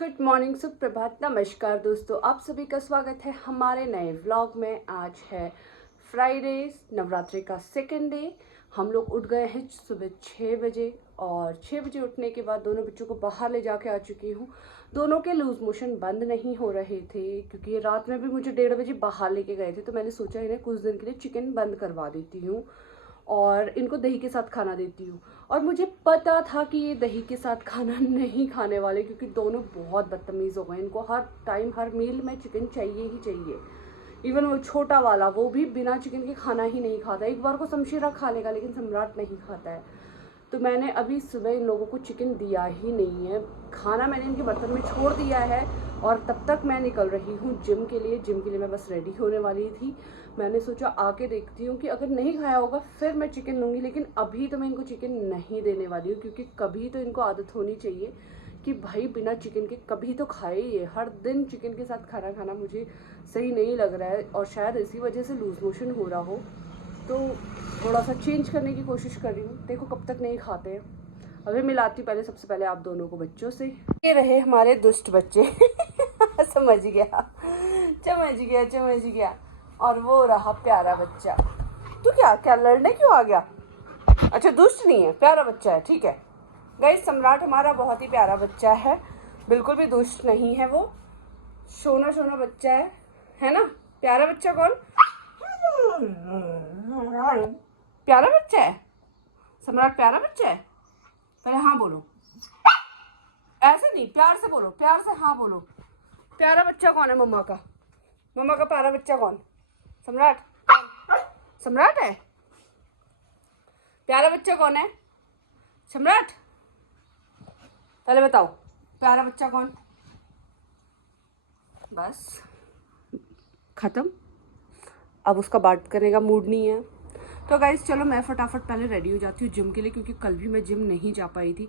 Good morning, सुप्रभात, नमस्कार दोस्तों, आप सभी का स्वागत है हमारे नए व्लॉग में। आज है फ्राइडे, नवरात्रि का सेकेंड डे। हम लोग उठ गए हैं सुबह 6 बजे और 6 बजे उठने के बाद दोनों बच्चों को बाहर ले जाके आ चुकी हूँ। दोनों के लूज मोशन बंद नहीं हो रहे थे क्योंकि रात में भी मुझे 1:30 बजे बाहर लेके गए थे, तो मैंने सोचा इन्हें कुछ दिन के लिए चिकन बंद करवा देती हूँ और इनको दही के साथ खाना देती हूँ। और मुझे पता था कि ये दही के साथ खाना नहीं खाने वाले क्योंकि दोनों बहुत बदतमीज़ हो गए। इनको हर टाइम हर मील में चिकन चाहिए ही चाहिए। इवन वो छोटा वाला, वो भी बिना चिकन के खाना ही नहीं खाता। एक बार को शमशीरा खा लेगा लेकिन सम्राट नहीं खाता है। तो मैंने अभी सुबह इन लोगों को चिकन दिया ही नहीं है। खाना मैंने इनके बर्तन में छोड़ दिया है और तब तक मैं निकल रही हूँ जिम के लिए। जिम के लिए मैं बस रेडी होने वाली थी। मैंने सोचा आके देखती हूँ कि अगर नहीं खाया होगा फिर मैं चिकन दूंगी, लेकिन अभी तो मैं इनको चिकन नहीं देने वाली हूँ क्योंकि कभी तो इनको आदत होनी चाहिए कि भाई बिना चिकन के कभी तो खाए। ये हर दिन चिकन के साथ खाना खाना मुझे सही नहीं लग रहा है और शायद इसी वजह से लूज मोशन हो रहा हो। तो थोड़ा सा चेंज करने की कोशिश कर रही हूँ, देखो कब तक नहीं खाते हैं। अभी मिलाती हूँ पहले, सबसे पहले आप दोनों को बच्चों से। ये रहे हमारे दुष्ट बच्चे समझ गया, समझ गया, समझ गया। और वो रहा प्यारा बच्चा। तू क्या क्या लड़ने क्यों आ गया? अच्छा, दुष्ट नहीं है, प्यारा बच्चा है, ठीक है। गाइस, सम्राट हमारा बहुत ही प्यारा बच्चा है, बिल्कुल भी दुष्ट नहीं है। वो सोना सोना बच्चा है ना? प्यारा बच्चा कौन? प्यारा बच्चा है सम्राट, प्यारा बच्चा है। पहले हाँ बोलो, ऐसे नहीं, प्यार से बोलो, प्यार से हाँ बोलो। प्यारा बच्चा कौन है मम्मा का? मम्मा का प्यारा बच्चा कौन? सम्राट। सम्राट है प्यारा बच्चा। कौन है सम्राट? पहले बताओ प्यारा बच्चा कौन? बस खत्म, अब उसका बात करने का मूड नहीं है। तो गाइस चलो मैं फटाफट पहले रेडी हो जाती हूँ जिम के लिए, क्योंकि कल भी मैं जिम नहीं जा पाई थी।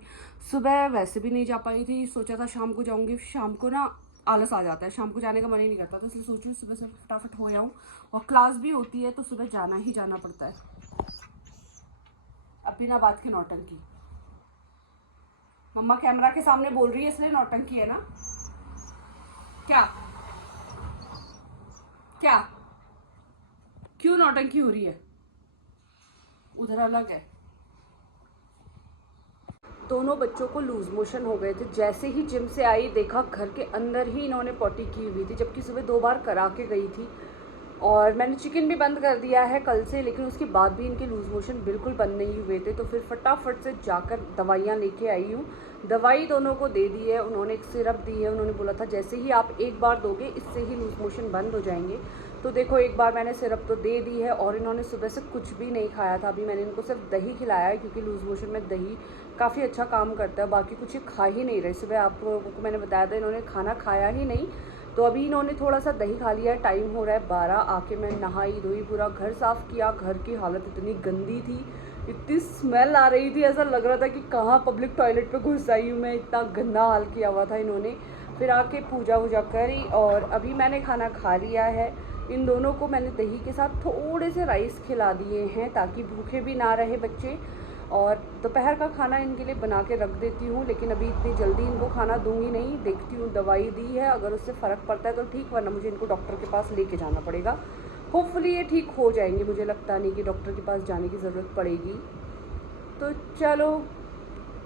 सुबह वैसे भी नहीं जा पाई थी, सोचा था शाम को जाऊँगी। शाम को ना आलस आ जाता है, शाम को जाने का मन ही नहीं करता, तो इसलिए सोच रही हूँ सुबह से फटाफट हो जाऊँ। और क्लास भी होती है तो सुबह जाना ही जाना पड़ता है। अब बिना बात के नौटंकी। मम्मा कैमरा के सामने बोल रही है इसलिए नौटंकी है ना? क्या क्या क्यों नौटंकी हो रही है? उधर अलग है। दोनों बच्चों को लूज मोशन हो गए थे। जैसे ही जिम से आई देखा घर के अंदर ही इन्होंने पॉटी की हुई थी, जबकि सुबह 2 बार करा के गई थी। और मैंने चिकन भी बंद कर दिया है कल से, लेकिन उसके बाद भी इनके लूज मोशन बिल्कुल बंद नहीं हुए थे। तो फिर फटाफट से जाकर दवाइयाँ लेके आई हूँ। दवाई दोनों को दे दी है, उन्होंने एक सिरप दी है। उन्होंने बोला था जैसे ही आप एक बार दोगे इससे ही लूज मोशन बंद हो जाएंगे। तो देखो एक बार मैंने सिरप तो दे दी है और इन्होंने सुबह से कुछ भी नहीं खाया था। अभी मैंने इनको सिर्फ दही खिलाया है क्योंकि लूज मोशन में दही काफ़ी अच्छा काम करता है। बाकी कुछ ये खा ही नहीं रहे। सुबह आप लोगों को मैंने बताया था इन्होंने खाना खाया ही नहीं, तो अभी इन्होंने थोड़ा सा दही खा लिया है। टाइम हो रहा है 12। आके मैं नहाई धोई, पूरा घर साफ़ किया। घर की हालत इतनी गंदी थी, इतनी स्मेल आ रही थी, ऐसा लग रहा था कि कहाँ पब्लिक टॉयलेट पे घुस आई हूँ मैं, इतना गंदा हाल किया हुआ था इन्होंने। फिर आके पूजा वूजा करी और अभी मैंने खाना खा लिया है। इन दोनों को मैंने दही के साथ थोड़े से राइस खिला दिए हैं ताकि भूखे भी ना रहे बच्चे। और दोपहर का खाना इनके लिए बना के रख देती हूँ, लेकिन अभी इतनी जल्दी इनको खाना दूंगी नहीं। देखती हूँ, दवाई दी है, अगर उससे फ़र्क पड़ता है तो ठीक, वरना मुझे इनको डॉक्टर के पास लेके जाना पड़ेगा। होपफुली ये ठीक हो जाएंगे, मुझे लगता नहीं कि डॉक्टर के पास जाने की ज़रूरत पड़ेगी। तो चलो,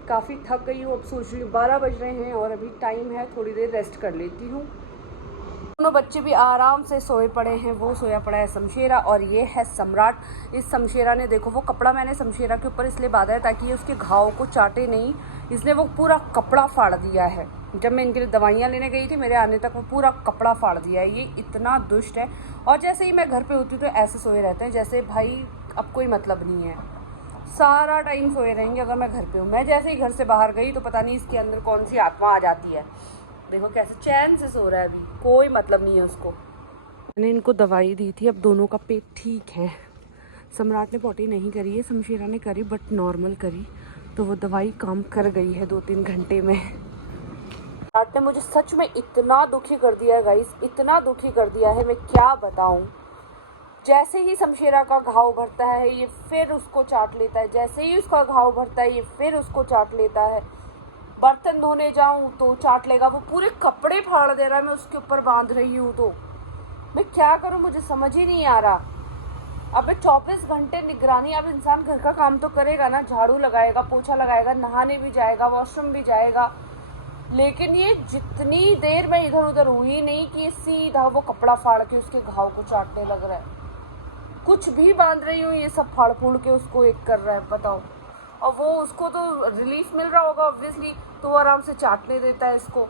काफ़ी थक गई हूँ, अब सोच रही हूँ 12 बज रहे हैं और अभी टाइम है, थोड़ी देर रेस्ट कर लेती हूँ। दोनों बच्चे भी आराम से सोए पड़े हैं। वो सोया पड़ा है शमशेरा और ये है सम्राट। इस शमशेरा ने देखो, वो कपड़ा मैंने शमशेरा के ऊपर इसलिए बांधा है ताकि ये उसके घाव को चाटे नहीं। इसने वो पूरा कपड़ा फाड़ दिया है। जब मैं इनके लिए दवाइयाँ लेने गई थी, मेरे आने तक वो पूरा कपड़ा फाड़ दिया है। ये इतना दुष्ट है। और जैसे ही मैं घर पर होती हूँ तो ऐसे सोए रहते हैं जैसे भाई अब कोई मतलब नहीं है, सारा टाइम सोए रहेंगे अगर मैं घर पे हूँ। मैं जैसे ही घर से बाहर गई तो पता नहीं इसके अंदर कौन सी आत्मा आ जाती है। देखो कैसे चैन से सो रहा है, अभी कोई मतलब नहीं है उसको। मैंने इनको दवाई दी थी, अब दोनों का पेट ठीक है। सम्राट ने पॉटी नहीं करी है, शमशेरा ने करी बट नॉर्मल करी, तो वो दवाई काम कर गई है 2-3 घंटे में। सम्राट ने मुझे सच में इतना दुखी कर दिया है गाइस, इतना दुखी कर दिया है, मैं क्या बताऊँ। जैसे ही शमशेरा का घाव भरता है ये फिर उसको चाट लेता है, जैसे ही उसका घाव भरता है ये फिर उसको चाट लेता है। बर्तन धोने जाऊं तो चाट लेगा, वो पूरे कपड़े फाड़ दे रहा है, मैं उसके ऊपर बांध रही हूँ तो मैं क्या करूँ, मुझे समझ ही नहीं आ रहा। अब 24 घंटे निगरानी, अब इंसान घर का काम तो करेगा ना, झाड़ू लगाएगा, पोछा लगाएगा, नहाने भी जाएगा, वॉशरूम भी जाएगा, लेकिन ये जितनी देर मैं इधर उधर हुई नहीं कि सीधा वो कपड़ा फाड़ के उसके घाव को चाटने लग रहा है। कुछ भी बांध रही हूँ ये सब फाड़ फूड़ के उसको एक कर रहा है, बताओ। और वो उसको तो रिलीफ मिल रहा होगा ऑब्वियसली, तो वो आराम से चाटने देता है इसको।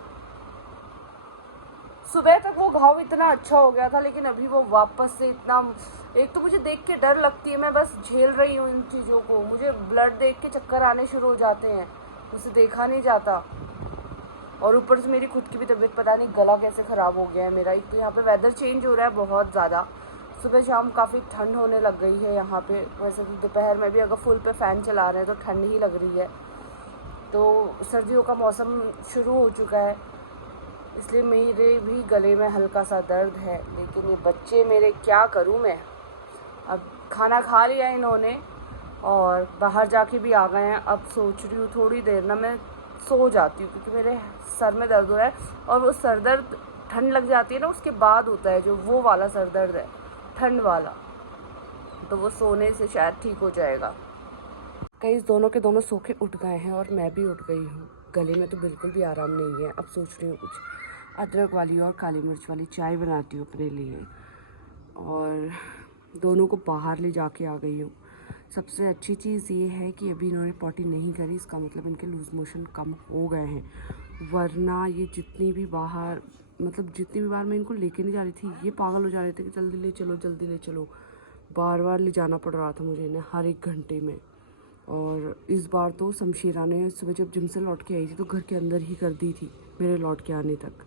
सुबह तक वो घाव इतना अच्छा हो गया था, लेकिन अभी वो वापस से इतना, एक तो मुझे देख के डर लगती है, मैं बस झेल रही हूँ इन चीज़ों को। मुझे ब्लड देख के चक्कर आने शुरू हो जाते हैं, मुझसे देखा नहीं जाता। और ऊपर से मेरी खुद की भी तबीयत, पता नहीं गला कैसे ख़राब हो गया है मेरा। एक तो यहाँ पे वेदर चेंज हो रहा है बहुत ज़्यादा, सुबह शाम काफ़ी ठंड होने लग गई है यहाँ पे। वैसे तो दोपहर में भी अगर फुल पे फ़ैन चला रहे हैं तो ठंड ही लग रही है। तो सर्दियों का मौसम शुरू हो चुका है, इसलिए मेरे भी गले में हल्का सा दर्द है। लेकिन ये बच्चे मेरे, क्या करूँ मैं। अब खाना खा लिया इन्होंने और बाहर जाके भी आ गए हैं। अब सोच रही हूँ थोड़ी देर ना मैं सो जाती हूँ, क्योंकि मेरे सर में दर्द हो रहा है। और वो सर दर्द ठंड लग जाती है ना उसके बाद होता है, जो वो वाला सर दर्द है, ठंड वाला। तो वो सोने से शायद ठीक हो जाएगा। कई दोनों के दोनों सो के उठ गए हैं और मैं भी उठ गई हूँ। गले में तो बिल्कुल भी आराम नहीं है। अब सोच रही हूँ कुछ अदरक वाली और काली मिर्च वाली चाय बनाती हूँ अपने लिए, और दोनों को बाहर ले जाके आ गई हूँ। सबसे अच्छी चीज़ ये है कि अभी इन्होंने पॉटी नहीं करी, इसका मतलब इनके लूज़ मोशन कम हो गए हैं। वरना ये जितनी भी बाहर, मतलब जितनी भी बार मैं इनको लेके नहीं जा रही थी, ये पागल हो जा रहे थे कि जल्दी ले चलो जल्दी ले चलो। बार बार ले जाना पड़ रहा था मुझे इन्हें हर एक घंटे में। और इस बार तो शमशेरा ने सुबह जब जिम से लौट के आई थी तो घर के अंदर ही कर दी थी मेरे लौट के आने तक।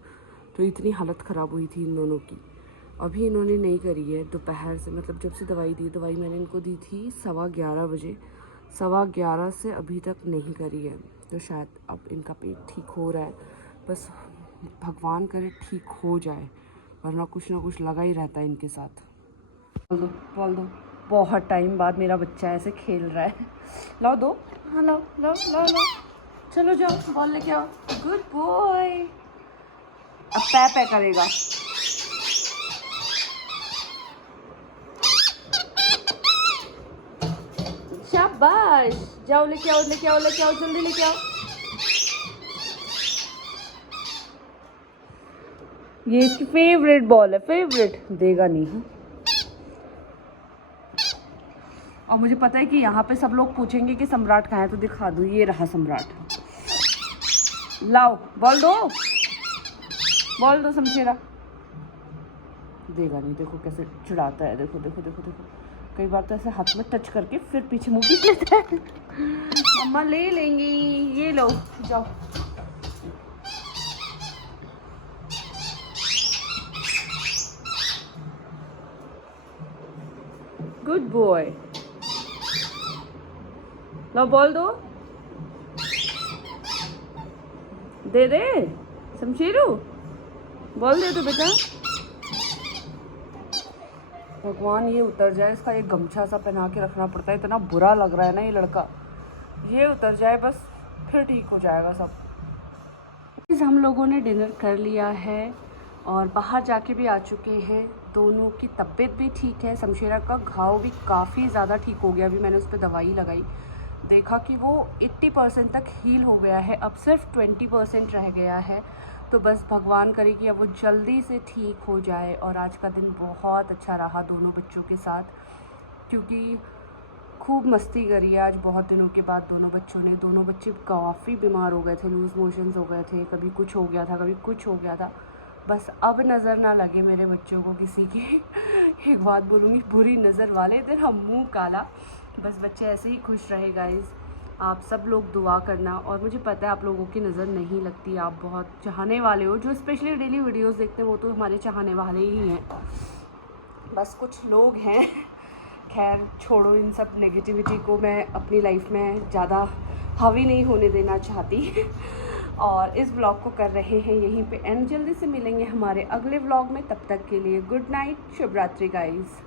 तो इतनी हालत ख़राब हुई थी इन दोनों की। अभी इन्होंने नहीं करी है दोपहर से, मतलब जब से दवाई दी, दवाई मैंने इनको दी थी 11:15 बजे, 11:15 से अभी तक नहीं करी है। तो शायद अब इनका पेट ठीक हो रहा है, बस भगवान करे ठीक हो जाए, वरना कुछ ना कुछ लगा ही रहता है इनके साथ। बोल दो, बहुत टाइम बाद मेरा बच्चा ऐसे खेल रहा है। लाओ दो, हाँ लाओ लाओ लाओ लाओ, चलो जाओ बॉल लेके आओ। Good boy. अब पै करेगा। शाबाश, जाओ लेके आओ लेके आओ लेके आओ, जल्दी लेके आओ। ये इसकी फेवरेट बॉल है, फेवरेट। देगा नहीं है। और मुझे पता है कि यहाँ पे सब लोग पूछेंगे कि सम्राट कहाँ है, तो दिखा दूँ, ये रहा सम्राट। लाओ बॉल दो, बॉल दो शमशेरा। देगा नहीं, देखो कैसे चिढ़ाता है, देखो देखो देखो देखो। कई बार तो ऐसे हाथ में टच करके फिर पीछे मुँह खींच लेता है। मम्मा ले लेंगी, ये लो जाओ। Good boy. लो बॉल दो, दे दे शमशेरू, बॉल दे दो बेटा। भगवान ये उतर जाए, इसका एक गमछा सा पहना के रखना पड़ता है, इतना बुरा लग रहा है ना ये लड़का। ये उतर जाए बस, फिर ठीक हो जाएगा सब। हम लोगों ने डिनर कर लिया है और बाहर जाके भी आ चुके हैं। दोनों की तबीयत भी ठीक है। शमशेरा का घाव भी काफ़ी ज़्यादा ठीक हो गया। अभी मैंने उस पर दवाई लगाई, देखा कि वो 80% तक हील हो गया है, अब सिर्फ 20% रह गया है। तो बस भगवान करे कि अब वो जल्दी से ठीक हो जाए। और आज का दिन बहुत अच्छा रहा दोनों बच्चों के साथ, क्योंकि खूब मस्ती करी है आज बहुत दिनों के बाद दोनों बच्चों ने। दोनों बच्चे काफ़ी बीमार हो गए थे, लूज़ मोशंस हो गए थे, कभी कुछ हो गया था कभी कुछ हो गया था। बस अब नज़र ना लगे मेरे बच्चों को किसी की। एक बात बोलूँगी, बुरी नज़र वाले तेरा मुँह काला। बस बच्चे ऐसे ही खुश रहे गाइज़। आप सब लोग दुआ करना। और मुझे पता है आप लोगों की नज़र नहीं लगती, आप बहुत चाहने वाले हो। जो स्पेशली डेली वीडियोस देखते हैं वो तो हमारे चाहने वाले ही हैं, बस कुछ लोग हैं। खैर छोड़ो इन सब नेगेटिविटी को, मैं अपनी लाइफ में ज़्यादा हावी नहीं होने देना चाहती। और इस व्लॉग को कर रहे हैं यहीं पे एंड। जल्दी से मिलेंगे हमारे अगले व्लॉग में, तब तक के लिए गुड नाइट, शुभ रात्रि गाइज़।